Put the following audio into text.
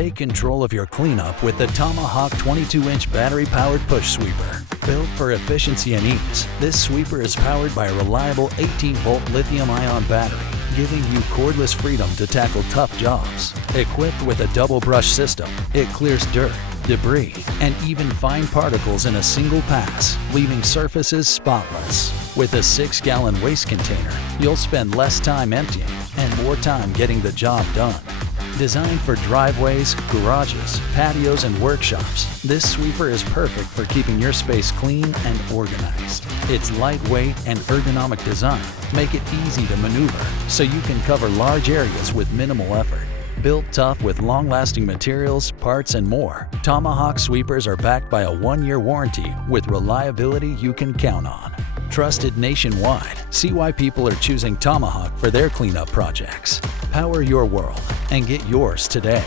Take control of your cleanup with the Tomahawk 22-inch battery-powered push sweeper. Built for efficiency and ease, this sweeper is powered by a reliable 18-volt lithium-ion battery, giving you cordless freedom to tackle tough jobs. Equipped with a double brush system, it clears dirt, debris, and even fine particles in a single pass, leaving surfaces spotless. With a 6-gallon waste container, you'll spend less time emptying and more time getting the job done. Designed for driveways, garages, patios, and workshops, this sweeper is perfect for keeping your space clean and organized. Its lightweight and ergonomic design make it easy to maneuver, so you can cover large areas with minimal effort. Built tough with long-lasting materials, parts, and more, Tomahawk sweepers are backed by a 1-year warranty with reliability you can count on. Trusted nationwide, see why people are choosing Tomahawk for their cleanup projects. Power your world and get yours today.